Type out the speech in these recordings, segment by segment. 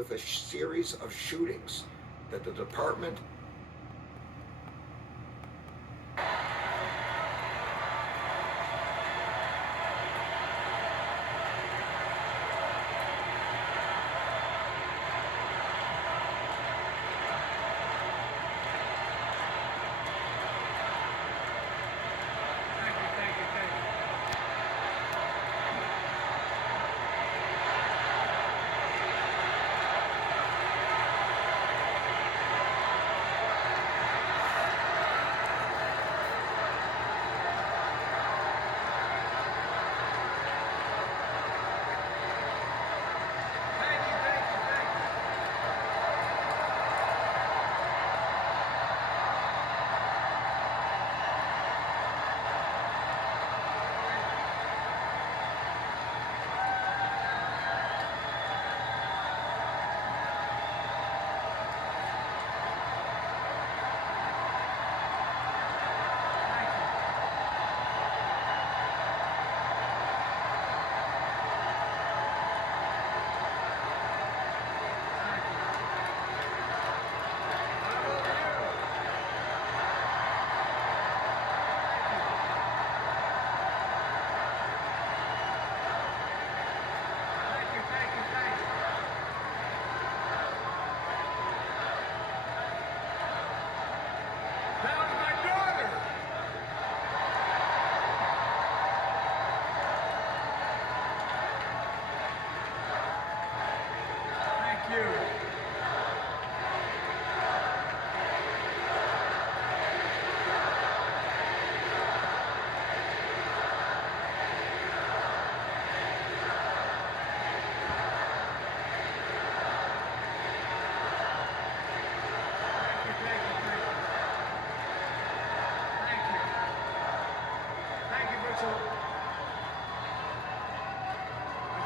with a series of shootings that the department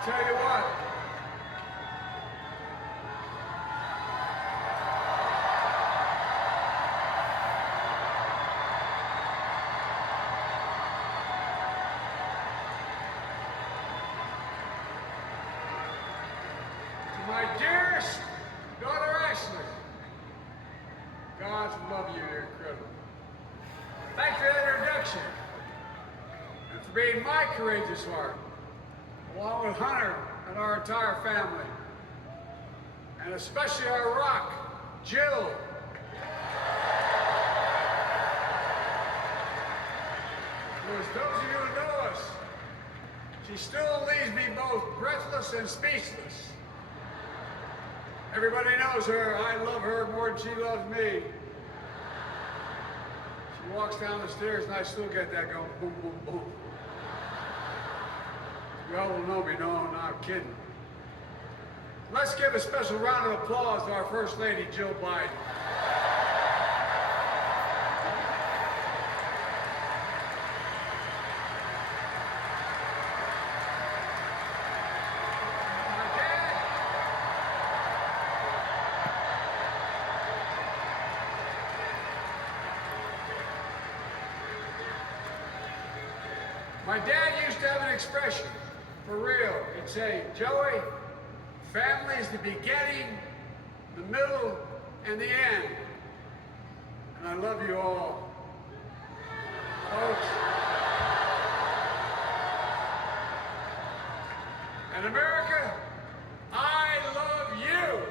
tell you what. To my dearest daughter Ashley, God love you, you're incredible. Thanks for that introduction and for being my courageous heart, along with Hunter and our entire family, and especially our rock, Jill. For those of you who know us, she still leaves me both breathless and speechless. Everybody knows her. I love her more than she loves me. She walks down the stairs and I still get that going boom, boom, boom. You all will know me, no, I'm not kidding. Let's give a special round of applause to our First Lady, Jill Biden. My dad used to have an expression, for real. He'd say, Joey, family is the beginning, the middle, and the end. And I love you all. Folks. And America, I love you.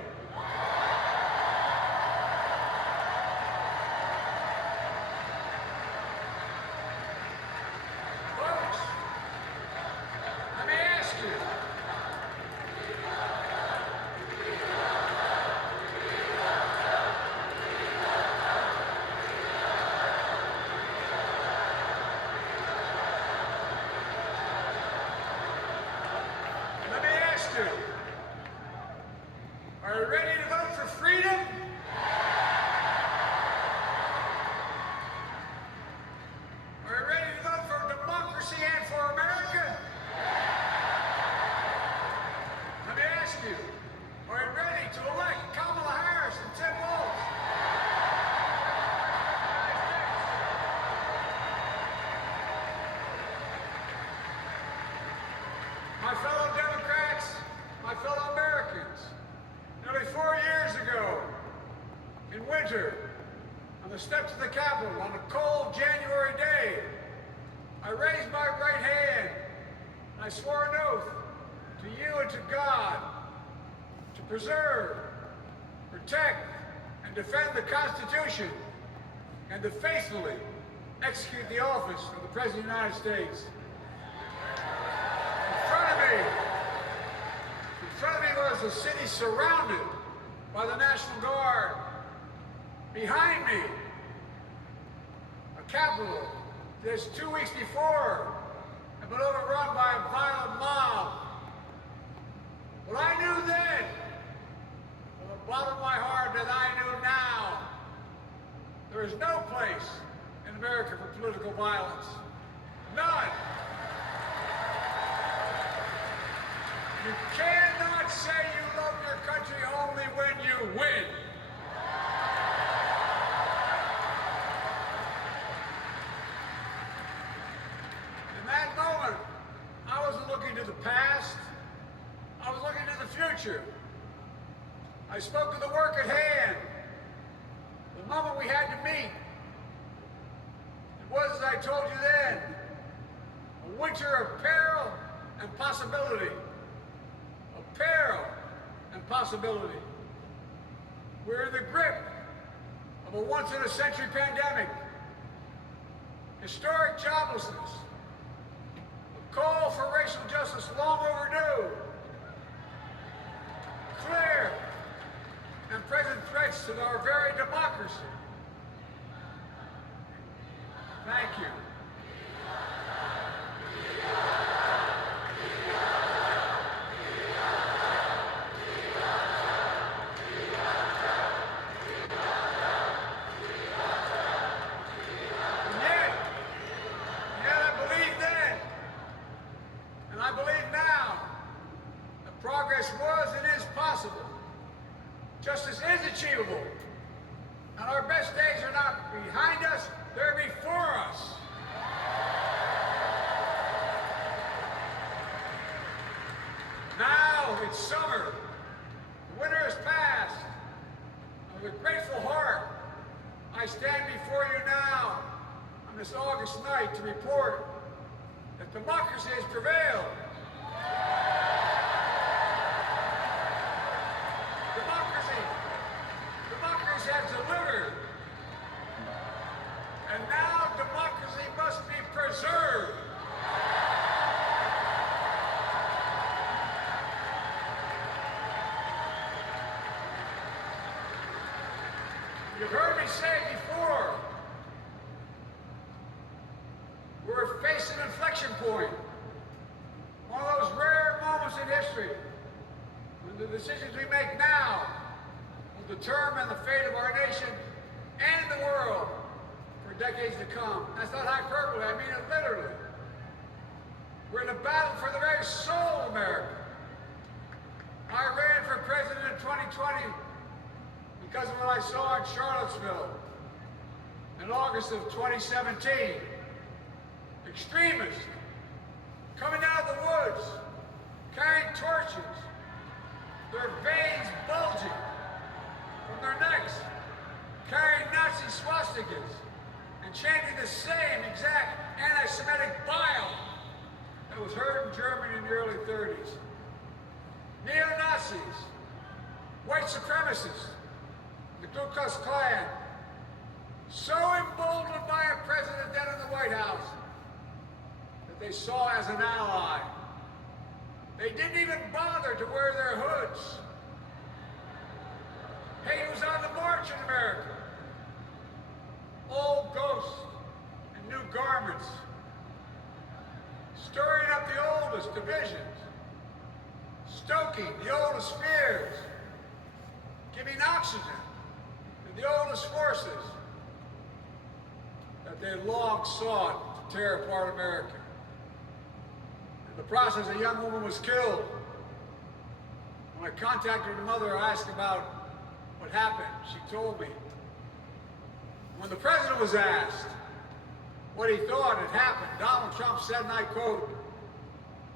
Are you ready to vote for freedom? Are you ready to vote for democracy and for America? Let me ask you, are you ready to elect Kamala Harris and Tim Walz? My fellow Democrats, my fellow Americans, nearly winter, on the steps of the Capitol, on a cold January day, I raised my right hand and I swore an oath to you and to God to preserve, protect, and defend the Constitution and to faithfully execute the office of the President of the United States. In front of me was a city surrounded by the National Guard. Behind me, a Capitol that 2 weeks before had been overrun by a violent mob. What I knew then, from the bottom of my heart that I knew now, there is no place in America for political violence. None. You cannot say you love your country only when you win. In that moment, I wasn't looking to the past. I was looking to the future. I spoke of the work at hand, the moment we had to meet. It was, as I told you then, a winter of peril and possibility. Of peril and possibility. We're in the grip of a once-in-a-century pandemic, historic joblessness, a call for racial justice long overdue, clear and present threats to our very democracy. Thank you. And yet I believe then, and I believe now, that progress was and is possible. Justice is achievable, and our best days are not behind us, they're before us. Now it's summer, the winter has passed, and with a grateful heart, I stand before you now on this August night to report that democracy has prevailed. Democracy has delivered. And now democracy must be preserved. You've heard me say before, we're facing an inflection point. One of those rare moments in history when the decisions we make now will determine the fate of our nation and the world for decades to come. That's not hyperbole, I mean it literally. We're in a battle for the very soul of America. I ran for president in 2020 because of what I saw in Charlottesville in August of 2017. Extremists coming out of the woods, carrying torches, their veins bulging from their necks, carrying Nazi swastikas, and chanting the same exact anti-Semitic bile that was heard in Germany in the early 30s. Neo-Nazis, white supremacists, the Ku Klux Klan, so emboldened by a president then in the White House that they saw as an ally. They didn't even bother to wear their hoods. Hate was on the march in America. Old ghosts and new garments, stirring up the oldest divisions, stoking the oldest fears, giving oxygen to the oldest forces that they had long sought to tear apart America. In the process, a young woman was killed. When I contacted her mother, I asked about what happened. She told me. When the president was asked what he thought had happened, Donald Trump said, and I quote,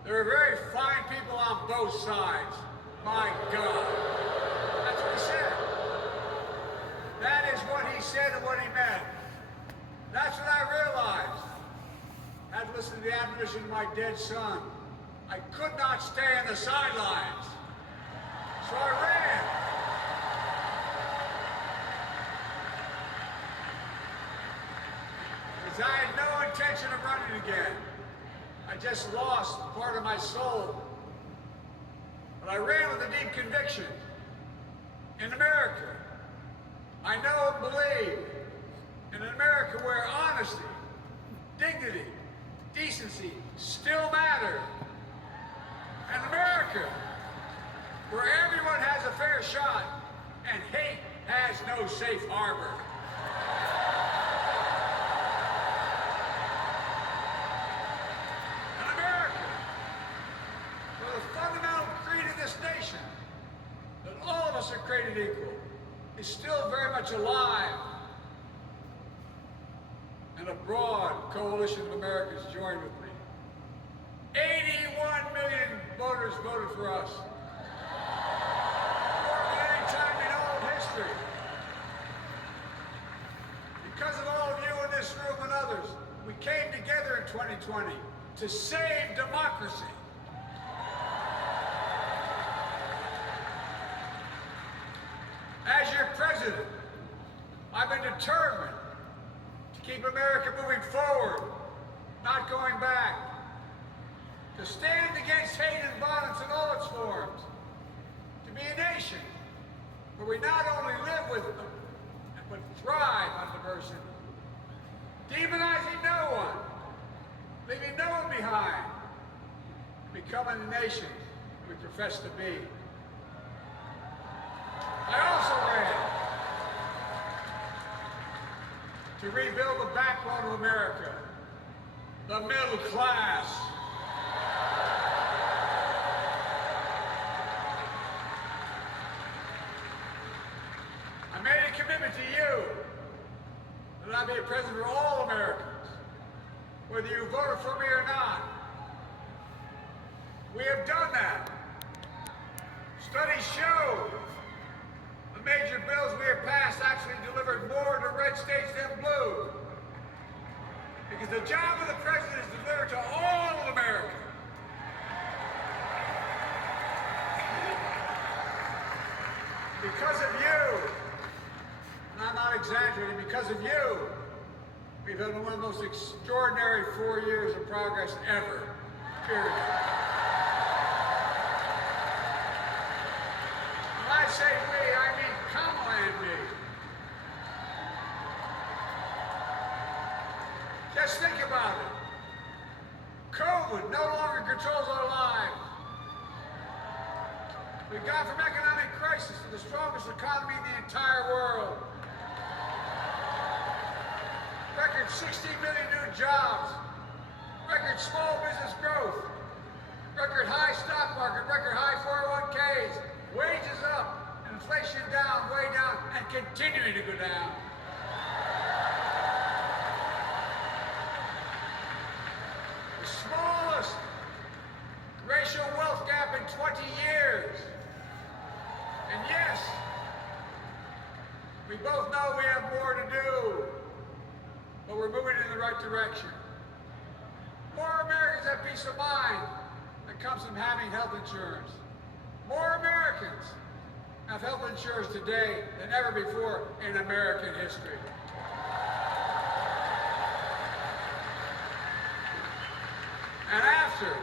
"There are very fine people on both sides. My God." That's what he said. That is what he meant. That's when I realized. I had to listen to the admonition of my dead son. I could not stay on the sidelines. So I ran. Because I had no intention of running again. I just lost part of my soul. But I ran with a deep conviction. In America, I know and believe in an America where honesty, dignity, decency still matter. An America where everyone has a fair shot and hate has no safe harbor. An America where the fundamental creed of this nation, that all of us are created equal, is still very much alive. And a broad coalition of Americans joined with me. 81 million voters voted for us. More than any time in all of history. Because of all of you in this room and others, we came together in 2020 to save democracy. As your president, I've been determined to keep America moving forward, not going back. To stand against hate and violence in all its forms. To be a nation where we not only live with them, but thrive on diversity. Demonizing no one, leaving no one behind, becoming the nation we profess to be. I also ran to rebuild the backbone of America, the middle class. I made a commitment to you that I'd be a president for all Americans, whether you voted for me or not. We have done that. Studies show the major bills we have passed actually delivered more to red states than blue. Because the job of the president is to deliver to all of America. Because of you, and I'm not exaggerating, because of you, we've had one of the most extraordinary 4 years of progress ever, period. When I say we, I mean Kamala and me. Just think about it. COVID no longer controls our lives. We've gone from economic crisis to the strongest economy in the entire world. Record 60 million new jobs. Record small business growth. Record high stock market. Record high 401ks. Wages up. Inflation down, way down, and continuing to go down. The smallest racial wealth gap in 20 years. And yes, we both know we have more to do, but we're moving in the right direction. More Americans have peace of mind that comes from having health insurance. More Americans have health insurance today than ever before in American history. And after,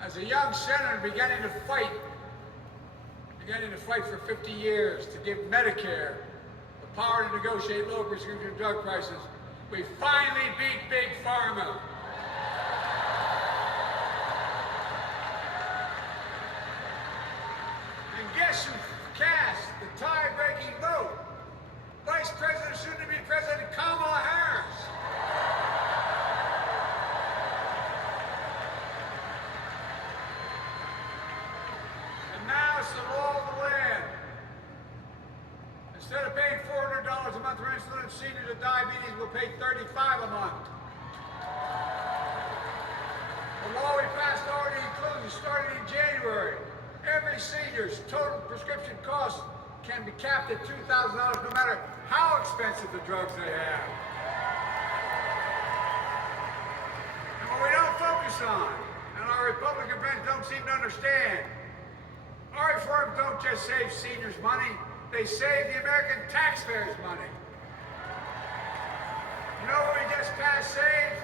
as a young senator beginning to fight for 50 years to give Medicare the power to negotiate low prescription drug prices, we finally beat Big Pharma. And guess who cast the tie-breaking vote? Vice President, soon-to-be President Kamala Harris. And now it's the law of the land. Instead of paying $400 a month for insulin, seniors with diabetes will pay $35 a month. The law we passed already includes, starting in January, Every senior's total prescription cost can be capped at $2,000 no matter how expensive the drugs they have. And what we don't focus on, and our Republican friends don't seem to understand, our reforms don't just save seniors money, they save the American taxpayers money. You know what we just passed saved?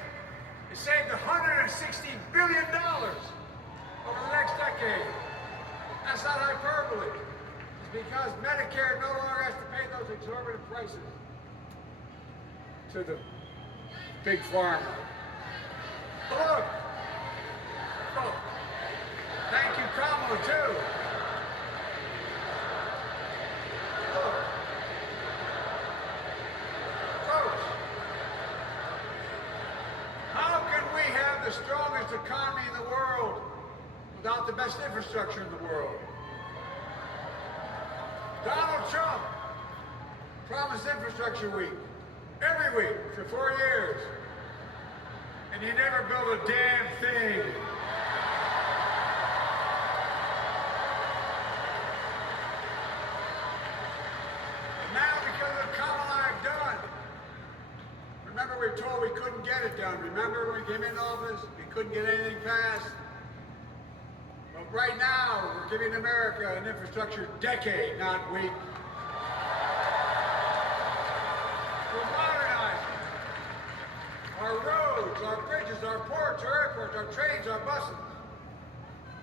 It saved $160 billion over the next decade. That's not hyperbole. It's because Medicare no longer has to pay those exorbitant prices to the big pharma. Look. Oh. Thank you, Kamala, too. Look. Folks, how can we have the strongest economy in the world without the best infrastructure in the world? Donald Trump promised infrastructure week, every week, for 4 years. And he never built a damn thing. And now, because of Kamala, I've done. Remember, we were told we couldn't get it done. Remember when we came in office, we couldn't get anything passed? But right now, we're giving America an infrastructure decade, not week. We're modernizing our roads, our bridges, our ports, our airports, our trains, our buses.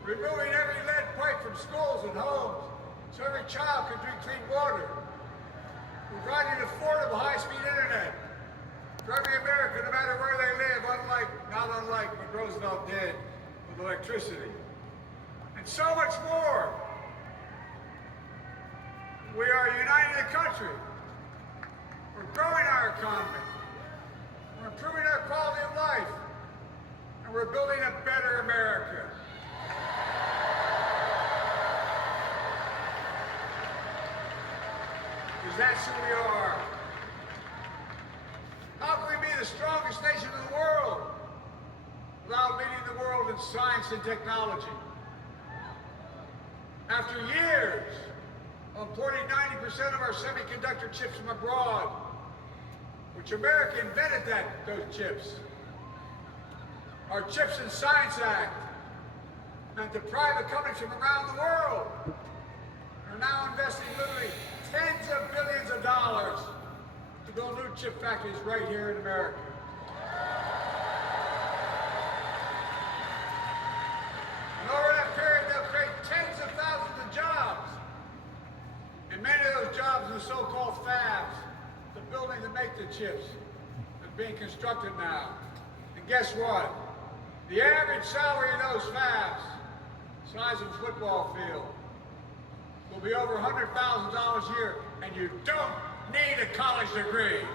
Removing every lead pipe from schools and homes so every child can drink clean water. Providing affordable high-speed internet for every American, no matter where they live, not unlike what Roosevelt did with electricity. And so much more. We are uniting the country. We're growing our economy. We're improving our quality of life. And we're building a better America. Because that's who we are. How can we be the strongest nation in the world without leading the world in science and technology? After years of importing 90% of our semiconductor chips from abroad, which America invented those chips. Our Chips and Science Act meant that private companies from around the world are now investing literally tens of billions of dollars to build new chip factories right here in America. And over that period, they'll create tens of thousands of jobs. And many of those jobs in the so-called fabs, the buildings that make the chips, are being constructed now. And guess what? The average salary in those fabs, size of a football field, will be over $100,000 a year, and you don't need a college degree.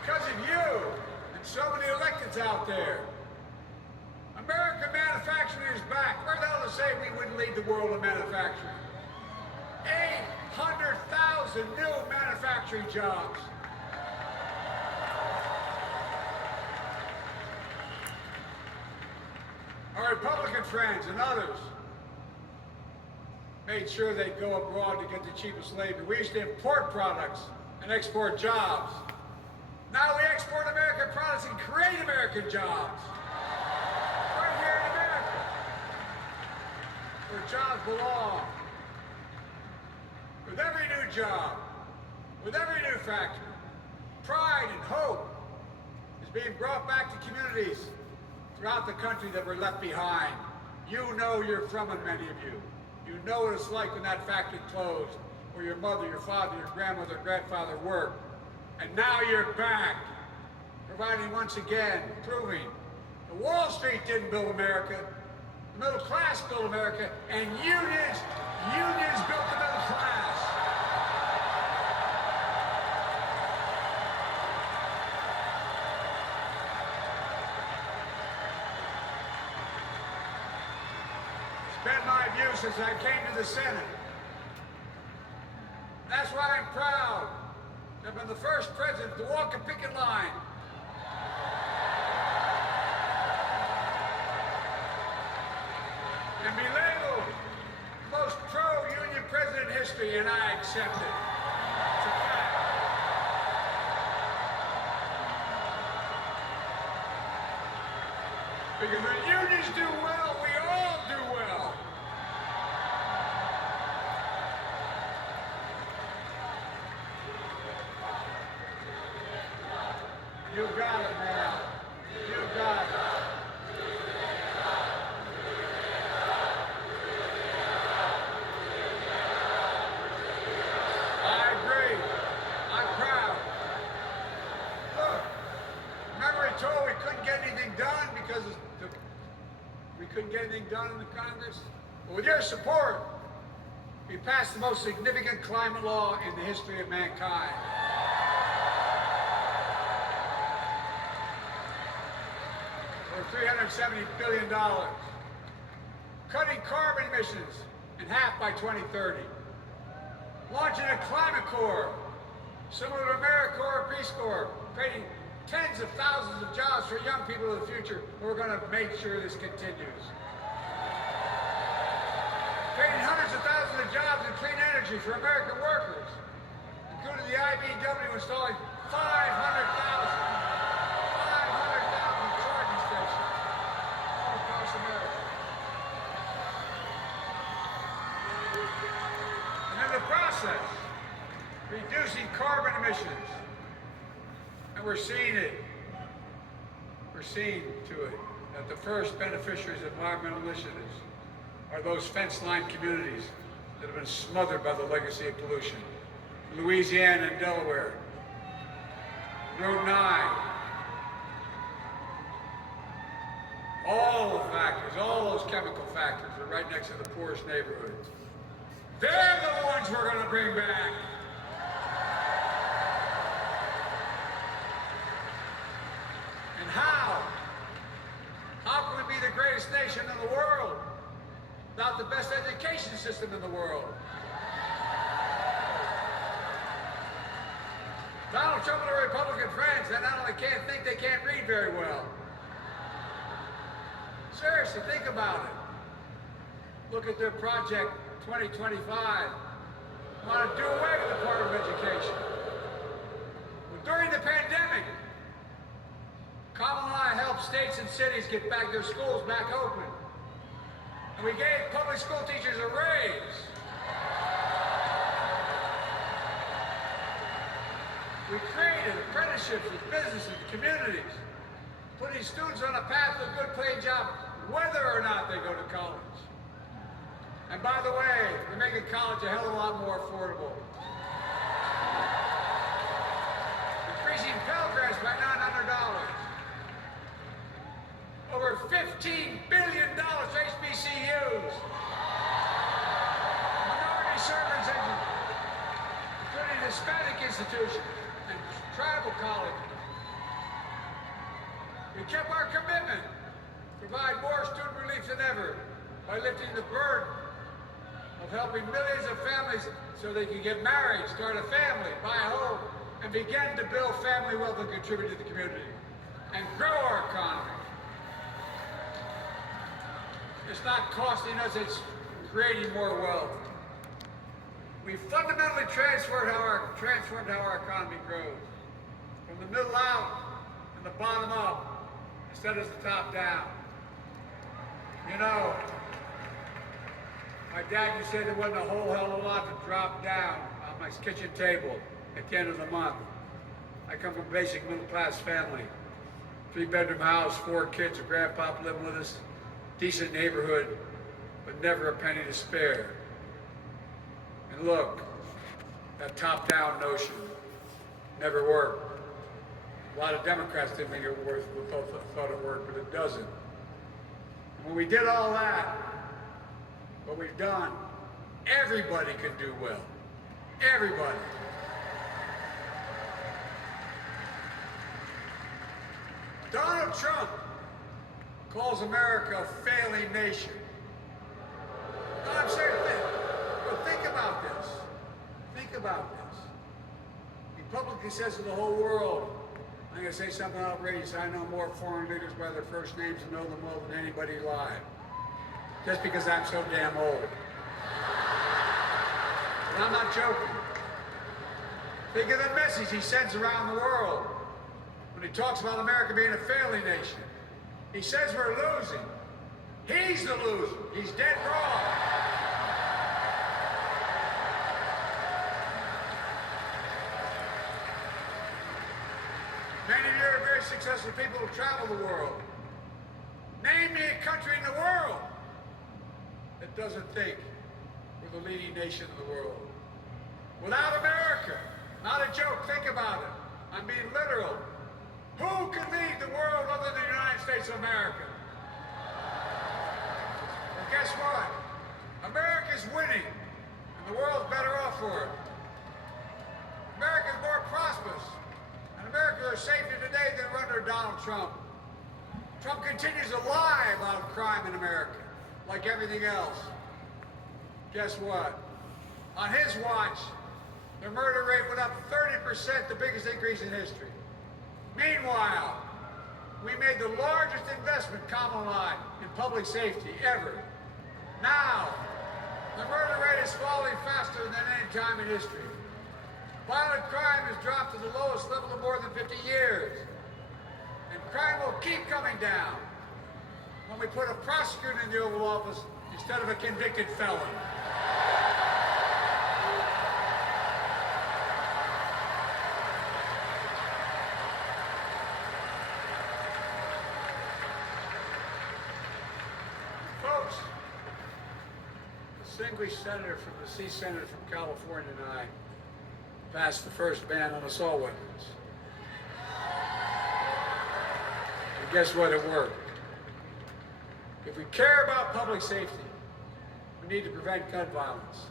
Because of you and so many electeds out there, American manufacturing is back. Where the hell to say we wouldn't lead the world in manufacturing? 800,000 new manufacturing jobs. Our Republican friends and others made sure they'd go abroad to get the cheapest labor. We used to import products and export jobs. Now we export American products and create American jobs. Right here in America, where jobs belong. With every new job, with every new factory, pride and hope is being brought back to communities throughout the country that were left behind. You know you're from it, many of you. You know what it's like when that factory closed, where your mother, your father, your grandmother, grandfather worked. And now you're back, providing once again, proving that Wall Street didn't build America, the middle class built America, and unions built the middle class. It's been my view since I came to the Senate. That's why I'm proud to have been the first president to walk a picket line. history, and I accept it. It's a fact. Because when unions do well, we all do well. You got it, man. You got it. I agree. I'm proud. Look, remember I told we couldn't get anything done because we couldn't get anything done in the Congress? Well, with your support, we passed the most significant climate law in the history of mankind. For $370 billion. Cutting carbon emissions in half by 2030. Launching a climate corps, similar to AmeriCorps or Peace Corps, creating tens of thousands of jobs for young people of the future. We're going to make sure this continues. Creating hundreds of thousands of jobs in clean energy for American workers, including the IBEW installing 500,000 charging stations all across America. And in the process, reducing carbon emissions. And we're seeing it. We're seeing to it that the first beneficiaries of environmental initiatives are those fence-lined communities that have been smothered by the legacy of pollution. Louisiana and Delaware, Route 9, all the factories, all those chemical factories are right next to the poorest neighborhoods. They're the ones we're going to bring back. And how? How can we be the greatest nation in the world without the best education system in the world? Donald Trump and the Republican friends that not only can't think, they can't read very well. Seriously, think about it. Look at their Project 2025. Want to do away with the Department of Education. Well, during the pandemic, Kamala and I helped states and cities get back their schools back open. And we gave public school teachers a raise. We created apprenticeships with businesses, communities, putting students on a path to a good paying job, whether or not they go to college. And by the way, we're making college a hell of a lot more affordable. Increasing Pell Grants by $900. Over $15 billion to HBCUs. Minority service engines, including Hispanic institutions and tribal colleges. We kept our commitment to provide more student relief than ever by lifting the burden of helping millions of families so they can get married, start a family, buy a home, and begin to build family wealth and contribute to the community and grow our economy. It's not costing us, it's creating more wealth. We fundamentally transformed how our economy grows. From the middle out and the bottom up, instead of the top down. You know, my dad used to say there wasn't a whole hell of a lot to drop down on my kitchen table at the end of the month. I come from a basic middle-class family. 3-bedroom house, 4 kids, a grandpa living with us, decent neighborhood, but never a penny to spare. And look, that top-down notion never worked. A lot of Democrats didn't think it worked, thought it worked, but it doesn't. And when we did all that, what we've done, everybody can do well. Everybody. Donald Trump calls America a failing nation. No, I'm serious. Think about this. Think about this. He publicly says to the whole world, I'm going to say something outrageous. I know more foreign leaders by their first names and know them well than anybody alive. Just because I'm so damn old. And I'm not joking. Think of the message he sends around the world when he talks about America being a failing nation. He says we're losing. He's the loser. He's dead wrong. Many of you are very successful people who travel the world. Name me a country in the world that doesn't think we're the leading nation in the world. Without America, not a joke, think about it. I'm being literal. Who can lead the world other than the United States of America? Well, guess what? America's winning, and the world's better off for it. America's more prosperous, and Americans are safer today than under Donald Trump. Trump continues to lie about crime in America, like everything else. Guess what? On his watch, the murder rate went up 30%, the biggest increase in history. Meanwhile, we made the largest investment, Kamala and I, in public safety ever. Now, the murder rate is falling faster than any time in history. Violent crime has dropped to the lowest level in more than 50 years. And crime will keep coming down when we put a prosecutor in the Oval Office instead of a convicted felon. Folks, the distinguished senator from the C Senator from California and I passed the first ban on assault weapons. And guess what? It worked. If we care about public safety, we need to prevent gun violence.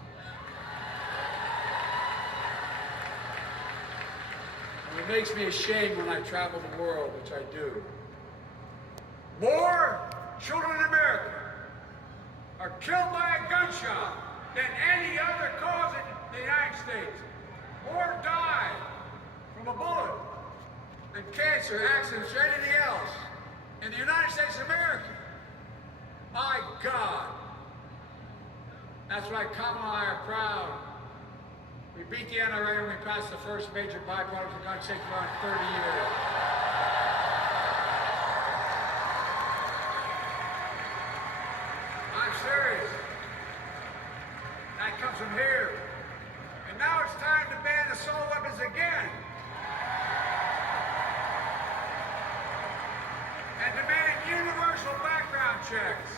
And it makes me ashamed when I travel the world, which I do. More children in America are killed by a gunshot than any other cause in the United States. More die from a bullet than cancer, accidents, or anything else in the United States of America. My God. That's why Kamala and I are proud. We beat the NRA and we passed the first major bipartisan gun safety law in 30 years. I'm serious. That comes from here. And now it's time to ban assault weapons again. And demand universal background checks.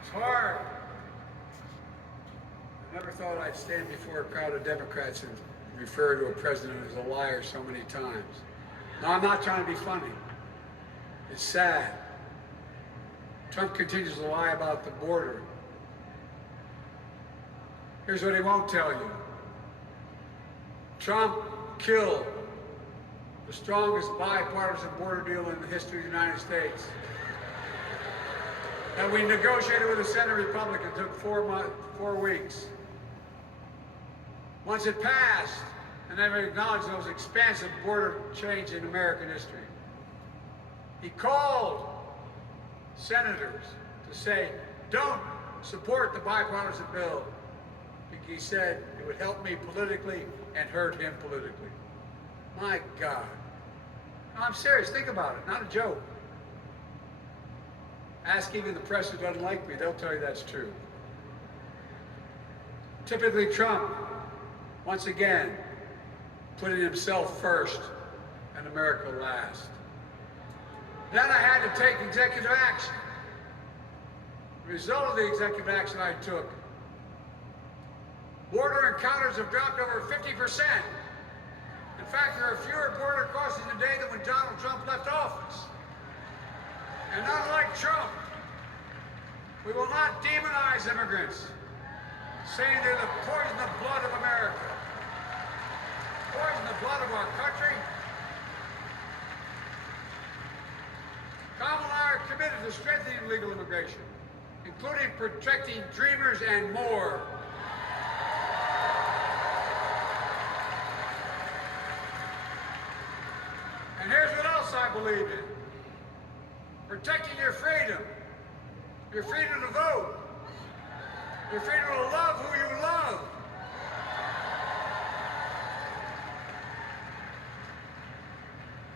It's hard. I never thought I'd stand before a crowd of Democrats and refer to a president as a liar so many times. No, I'm not trying to be funny. It's sad. Trump continues to lie about the border. Here's what he won't tell you. Trump killed the strongest bipartisan border deal in the history of the United States. And we negotiated with a Senate Republican. It took 4 weeks. Once it passed, and then we acknowledged the most expansive border change in American history. He called senators to say, don't support the bipartisan bill. He said it would help me politically and hurt him politically. My God. No, I'm serious. Think about it. Not a joke. Ask even the press who doesn't like me. They'll tell you that's true. Typically Trump, once again, putting himself first and America last. Then I had to take executive action. The result of the executive action I took, border encounters have dropped over 50%. In fact, there are fewer border crossings today than when Donald Trump left office. And unlike Trump, we will not demonize immigrants, saying they're the poison of blood of America, poison the blood of our country. Kamala and I are committed to strengthening legal immigration, including protecting dreamers and more. And here's what else I believe in. Protecting your freedom. your freedom to vote, your freedom to love who you love,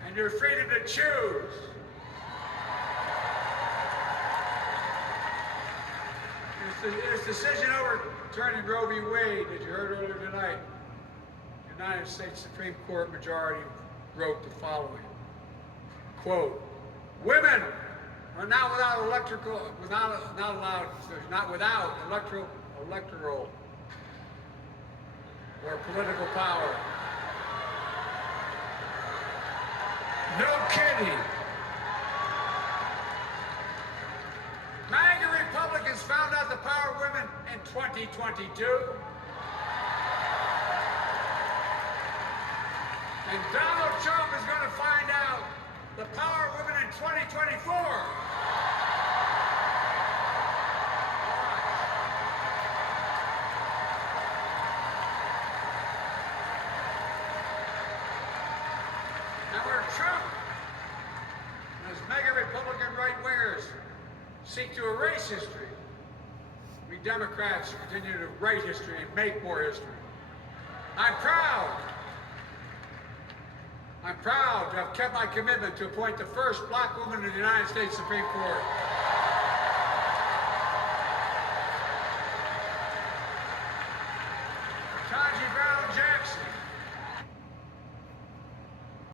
and your freedom to choose. This decision overturning Roe v. Wade, as you heard earlier tonight, the United States Supreme Court majority wrote the following, quote, "Women are not without electoral or political power." No kidding. MAGA Republicans found out the power of women in 2022. And Donald Trump is going to find out the power of women in 2024. Now where Trump and his MAGA Republican right-wingers seek to erase history, we Democrats continue to write history and make more history. I'm proud to have kept my commitment to appoint the first black woman in the United States Supreme Court.